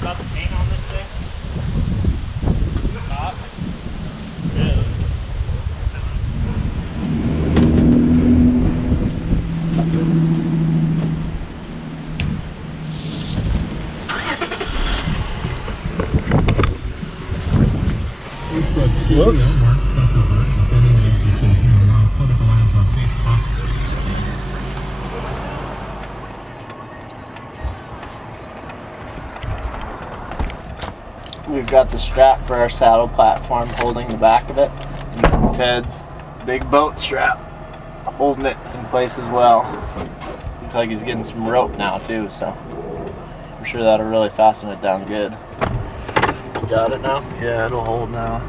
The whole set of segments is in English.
about the paint on this thing? Top? Really? Whoops. We've got the strap for our saddle platform holding the back of it. And Ted's big boat strap holding it in place as well. Looks like he's getting some rope now too, so I'm sure that'll really fasten it down good. You got it now? Yeah, it'll hold now.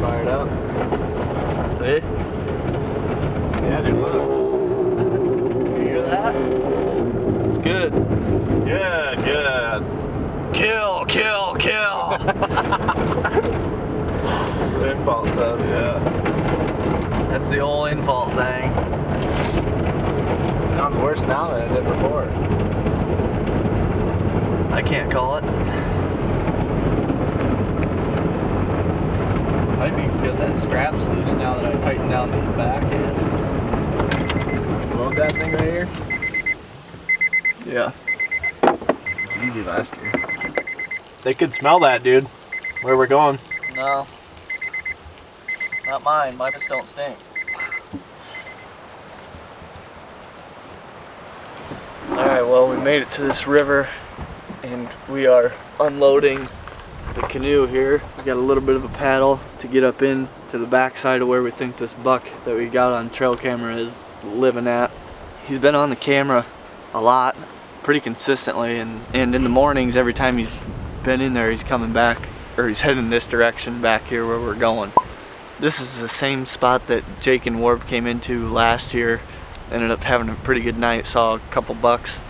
Fire it up. See? Yeah, dude, look. You hear that? It's good. Good, good. Kill, kill, kill. That's what infault says. Yeah. That's the old infault saying. Sounds worse now than it did before. I can't call it. Might be because that strap's loose now that I tightened down the back end. Load that thing right here. Yeah. Easy last year. They could smell that, dude. Where we're going. No. Not mine. Mine just don't stink. Alright, well, we made it to this river and we are unloading the canoe here. We got a little bit of a paddle to get up in to the backside of where we think this buck that we got on trail camera is living at. He's been on the camera a lot, pretty consistently, and in the mornings, every time he's been in there, he's coming back, or he's heading this direction back here where we're going. This is the same spot that Jake and Warb came into last year. Ended up having a pretty good night, saw a couple bucks.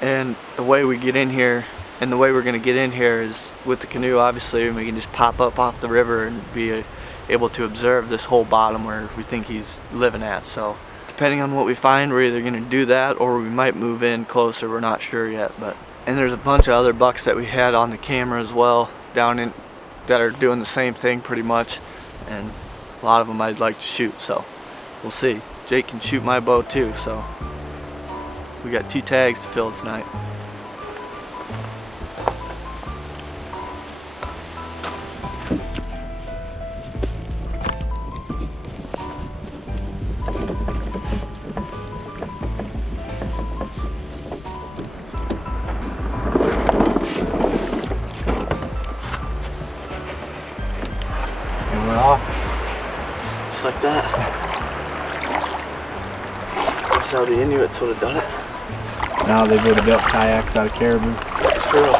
And the way we get in here, and the way we're gonna get in here is with the canoe, obviously, and we can just pop up off the river and be able to observe this whole bottom where we think he's living at. So depending on what we find, we're either gonna do that or we might move in closer, we're not sure yet. And there's a bunch of other bucks that we had on the camera as well, down in, that are doing the same thing pretty much. And a lot of them I'd like to shoot, so we'll see. Jake can shoot my bow too, so we got 2 tags to fill tonight. And we're off. Just like that. That's how the Inuits would have done it. Now they would have built kayaks out of caribou. That's true.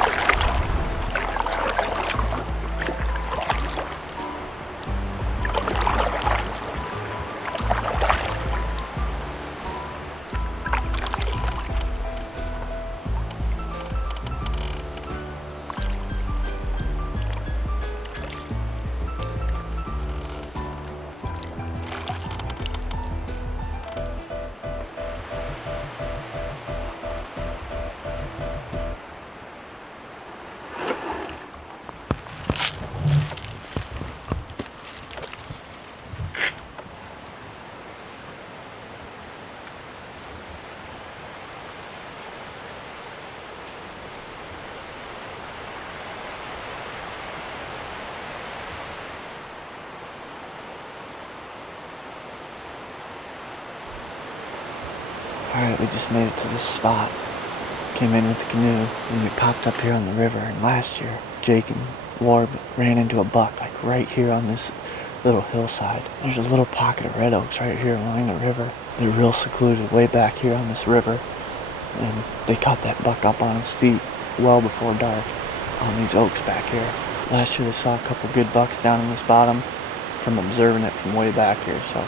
Alright, we just made it to this spot. Came in with the canoe and we popped up here on the river. And last year, Jake and Warb ran into a buck like right here on this little hillside. There's a little pocket of red oaks right here along the river. They're real secluded way back here on this river. And they caught that buck up on his feet well before dark on these oaks back here. Last year they saw a couple good bucks down in this bottom from observing it from way back here. So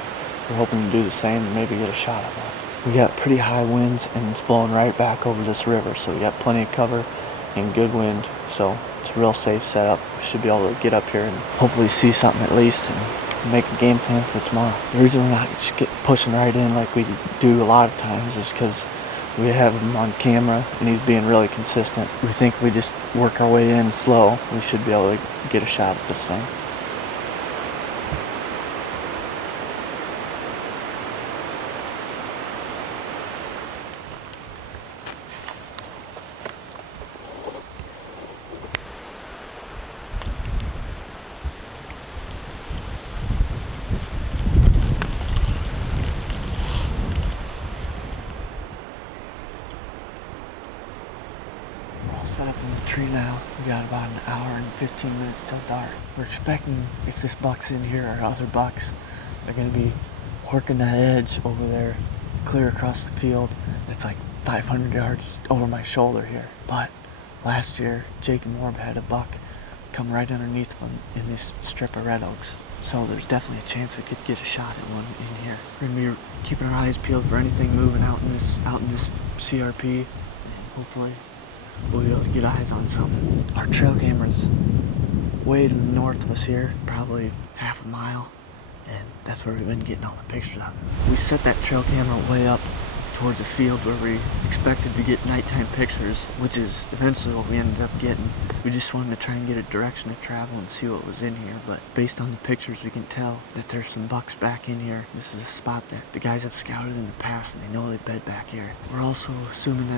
we're hoping to do the same and maybe get a shot of one. We got pretty high winds and it's blowing right back over this river, so we got plenty of cover and good wind, so it's a real safe setup. We should be able to get up here and hopefully see something at least and make a game plan for tomorrow. The reason we're not just pushing right in like we do a lot of times is because we have him on camera and he's being really consistent. We think if we just work our way in slow, we should be able to get a shot at this thing. Set up in the tree now. We got about an hour and 15 minutes till dark. We're expecting if this buck's in here or other bucks, they're gonna be working that edge over there, clear across the field. It's like 500 yards over my shoulder here. But last year, Jake and Morb had a buck come right underneath them in this strip of red oaks. So there's definitely a chance we could get a shot at one in here. We're gonna be keeping our eyes peeled for anything moving out in this CRP, and hopefully we'll be able to get eyes on something. Our trail camera's way to the north of us here, probably half a mile, and that's where we've been getting all the pictures out. We set that trail camera way up towards a field where we expected to get nighttime pictures, which is eventually what we ended up getting. We just wanted to try and get a direction of travel and see what was in here, but based on the pictures we can tell that there's some bucks back in here. This is a spot that the guys have scouted in the past and they know they bed back here. We're also assuming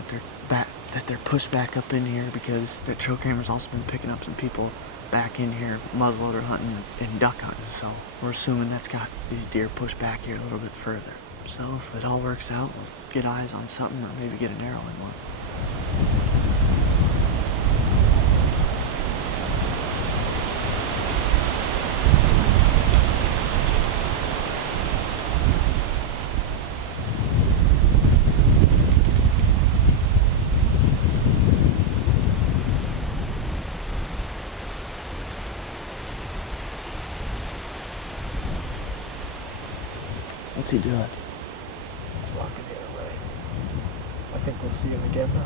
that they're pushed back up in here because that trail camera's also been picking up some people back in here muzzleloader hunting and duck hunting, so we're assuming that's got these deer pushed back here a little bit further. So if it all works out, we'll get eyes on something or maybe get an arrow in one. What's he doing? Walking the other way. I think we'll see him again though.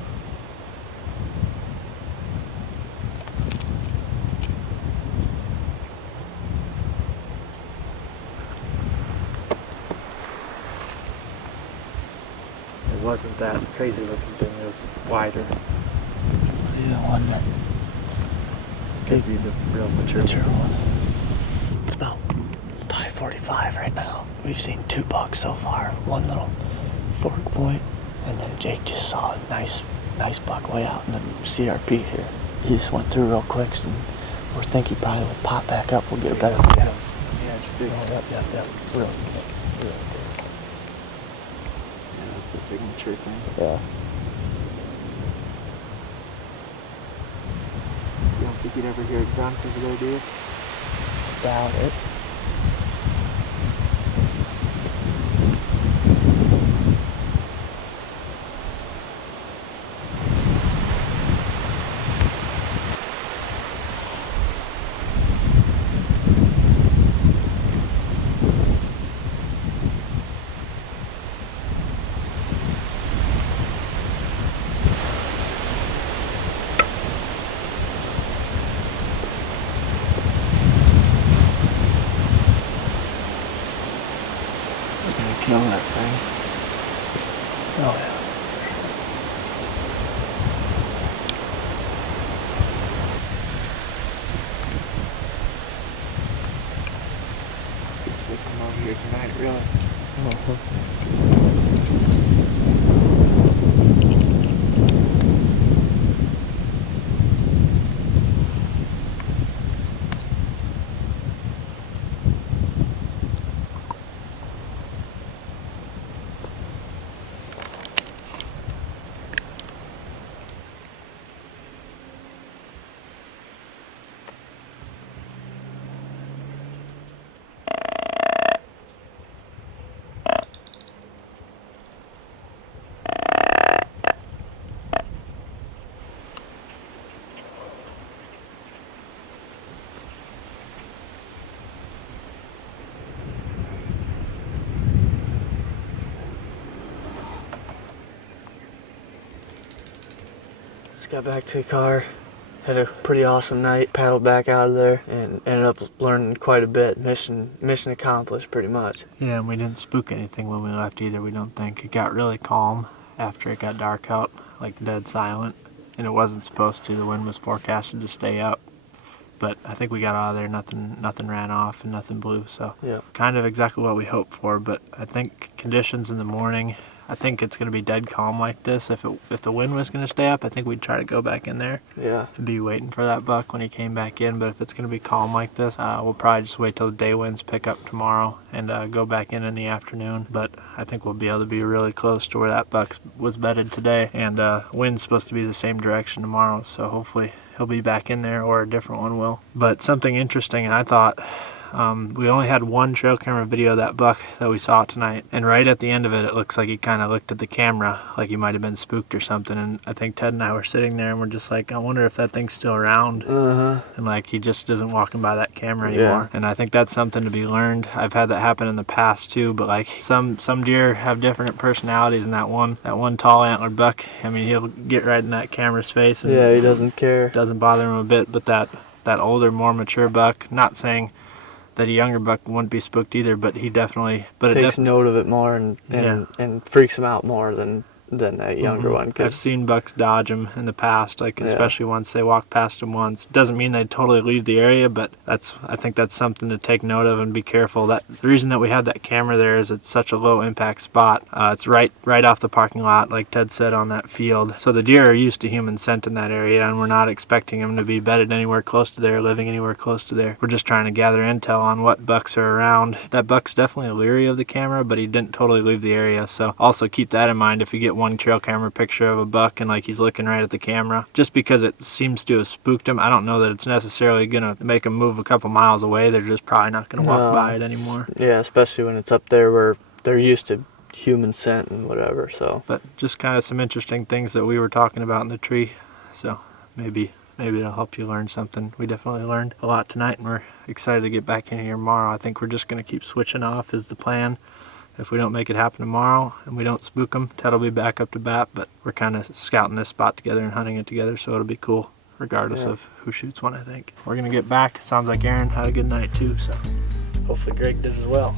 It wasn't that crazy looking thing, it was wider. Yeah, one that could be the real mature one. It's about 5:45 right now. We've seen 2 bucks so far. One little fork point, and then Jake just saw a nice buck way out in the CRP here. He just went through real quick, and we're thinking probably will pop back up. We'll get a better look at him. Yeah, just big. Yep. Really good. Yeah, that's a big mature thing. Yeah. You don't think you'd ever hear it grunt over there, do you? Doubt it. Kill that thing. Oh yeah. It's like come over here tonight, really. Just got back to the car. Had a pretty awesome night. Paddled back out of there and ended up learning quite a bit. Mission accomplished pretty much. Yeah, and we didn't spook anything when we left either, we don't think. It got really calm after it got dark out, like dead silent. And it wasn't supposed to. The wind was forecasted to stay up. But I think we got out of there, nothing ran off and nothing blew, so yeah, kind of exactly what we hoped for. But I think conditions in the morning, I think it's going to be dead calm like this. If the wind was going to stay up, I think we'd try to go back in there. Yeah. And be waiting for that buck when he came back in. But if it's going to be calm like this, we'll probably just wait till the day winds pick up tomorrow and go back in the afternoon. But I think we'll be able to be really close to where that buck was bedded today. And wind's supposed to be the same direction tomorrow, so hopefully he'll be back in there, or a different one will. But something interesting, I thought, we only had one trail camera video of that buck that we saw tonight, and right at the end of it, it looks like he kind of looked at the camera like he might have been spooked or something. And I think Ted and I were sitting there and we're just like, I wonder if that thing's still around. And like he just isn't walking by that camera anymore. And I think that's something to be learned. I've had that happen in the past too, but like some deer have different personalities, and that one tall antlered buck, I mean, he'll get right in that camera's face and yeah, he doesn't care. Doesn't bother him a bit. But that older, more mature buck, not saying that a younger buck wouldn't be spooked either, but he definitely takes note of it more and freaks him out more than that younger one. I've seen bucks dodge him in the past, like especially once they walk past him once. Doesn't mean they totally leave the area, but I think that's something to take note of and be careful. That the reason that we have that camera there is it's such a low impact spot. It's right off the parking lot, like Ted said, on that field. So the deer are used to human scent in that area, and we're not expecting them to be bedded anywhere close to there, living anywhere close to there. We're just trying to gather intel on what bucks are around. That buck's definitely leery of the camera, but he didn't totally leave the area. So also keep that in mind if you get one trail camera picture of a buck and like he's looking right at the camera. Just because it seems to have spooked him, I don't know that it's necessarily gonna make him move a couple miles away. They're just probably not gonna walk by it anymore. Yeah, especially when it's up there where they're used to human scent and whatever. So but just kind of some interesting things that we were talking about in the tree, so maybe it'll help you learn something. We definitely learned a lot tonight, and we're excited to get back in here tomorrow. I think we're just gonna keep switching off is the plan. If we don't make it happen tomorrow and we don't spook them, Ted will be back up to bat, but we're kind of scouting this spot together and hunting it together, so it'll be cool regardless of who shoots one, I think. We're going to get back. It sounds like Aaron had a good night too, so hopefully Greg did as well.